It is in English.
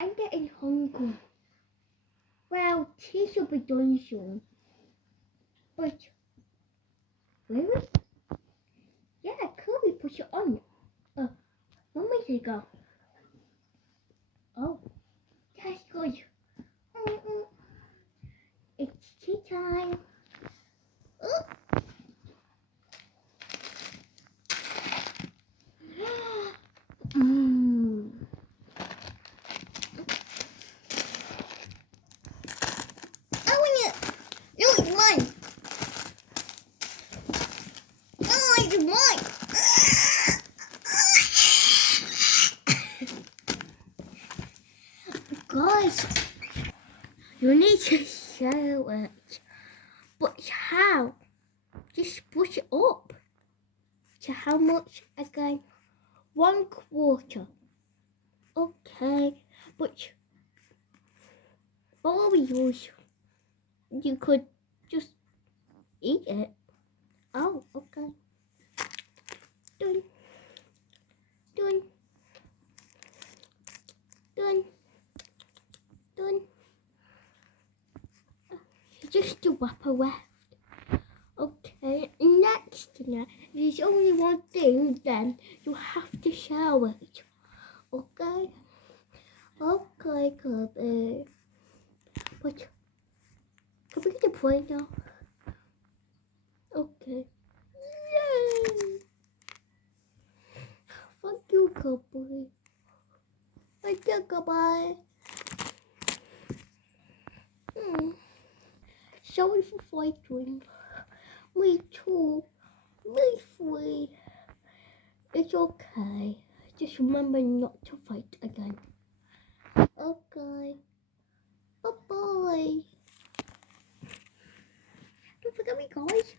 I'm getting hungry. Well, tea should be done soon. But, really? Yeah, Kirby put it on. One minute ago. Oh, that's good. It's tea time. Mmm. I want it. No, it's mine. No, it's mine. Guys, you need to show it. But how? Just push it up. To how much again? 1/4. Okay, but Oreos, you could just eat it. Oh, okay. Done. Done. Done. Done. Just a wrapper left. Okay, next now, there's only one thing, then you have to shower it. Okay? Okay, Kirby. But can we get the point now? Okay. Yay! Thank you, Kirby. Thank you, goodbye. Sorry for fighting. Me too. Me free. It's okay. Just remember not to fight again. Okay. Bye-bye. Don't forget me, guys.